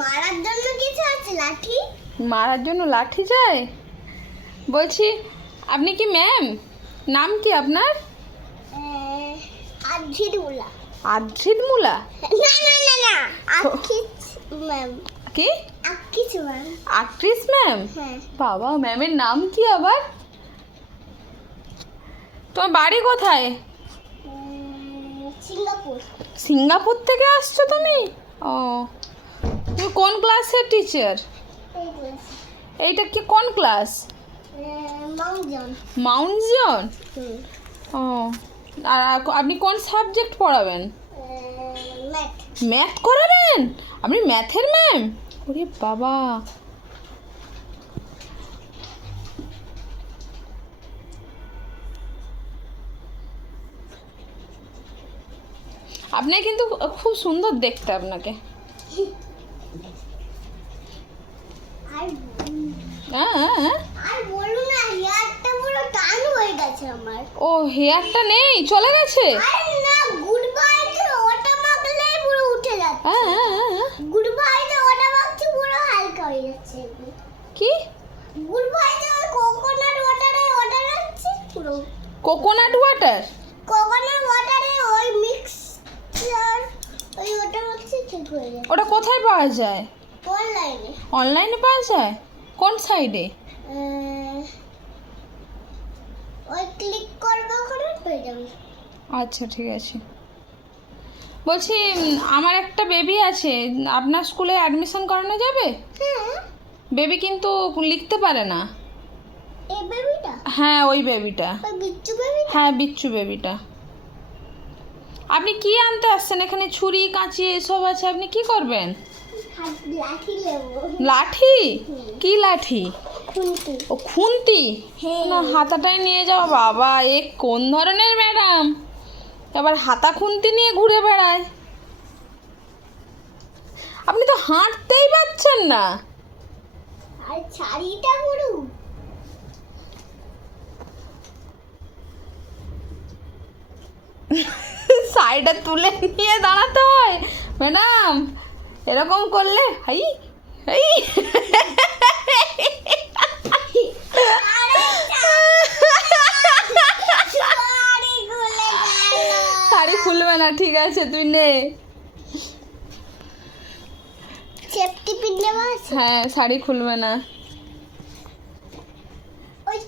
মারার জন্য কিছু আছে লাঠি? মারার জন্য লাঠি চাই? বলছি আপনি কি ম্যাম? নাম কি আপনার? আদ্রিত মুলা। আদ্রিত মুলা? না না না না, আকিস ম্যাম। কি? আকিস ম্যাম। আক্ট্রেস ম্যাম? হ্যাঁ। বাবা, ম্যামের নাম কি আবার? তোমার বাড়ি কোথায়? সিঙ্গাপুর। সিঙ্গাপুর থেকে আসছো তুমি? ও, তুমি কোন ক্লাসের টিচার? এইটা কি কোন ক্লাস? মাউন্ট জন। মাউন্ট জন? ও, আর আপনি কোন সাবজেক্ট পড়াবেন? ম্যাথ। ম্যাথ করাবেন? আপনি ম্যাথের ম্যাম? ওরে বাবা, আপনার কিন্তু খুব সুন্দর দেখতে আপনাকে। আর বলুন না, হেয়ারটা পুরো টান হয়ে গেছে আমার। ও, হেয়ারটা নেই, চলে গেছে? আরে না, গুড বাই তো ওটা মাখলে পুরো উঠে যাচ্ছে। গুড বাই তো ওটা মাখছি পুরো হালকা হয়ে যাচ্ছে। কি গুড বাই তো কোকোনাট ওয়াটারে ওটা রাখছি পুরো। Coconut water? কোকোনাট ওয়াটারে ওই মিক্সচার ওই ওটা রাখছি, ঠিক হয়ে যাচ্ছে। ওটা কোথায় পাওয়া যায়? অনলাইনে। অনলাইনে পাওয়া যায়? কোন সাইডে? ওই ক্লিক করবো করে পেয়ে যাবে। আচ্ছা, ঠিক আছে। বলছি আমার একটা বেবি আছে, আপনার স্কুলে অ্যাডমিশন করানো যাবে? হ্যাঁ। বেবি কিন্তু লিখতে পারে না। এই বেবিটা? হ্যাঁ, ওই বেবিটা। ওই বিচ্চু বেবি? হ্যাঁ, বিচ্ছু বেবিটা। আপনি কি আনতে আসছেন? এখানে ছুরি কাঁচি এসব আছে, আপনি কি করবেন? লাঠি নেবো। লাঠি? কি লাঠি? খুন্তি। ও, খুন্তি? হ্যাঁ। না, হাতাটাই নিয়ে যাও। বাবা, এ কোন ধরনের ম্যাডাম, এবার হাতা খুন্তি নিয়ে ঘুরে বেড়ায়। আপনি তো হাঁটতেই পারছেন না। আর শাড়িটা পুরো সাইডে তুলে নিয়ে দাঁড়াতে হয় ম্যাডাম, এরকম করলে হাই হাই। শাড়ি খুলবে না, ঠিক আছে, তুই নে। সেফটি পিন নেওয়া আছে? হ্যাঁ, শাড়ি খুলবে না। ওই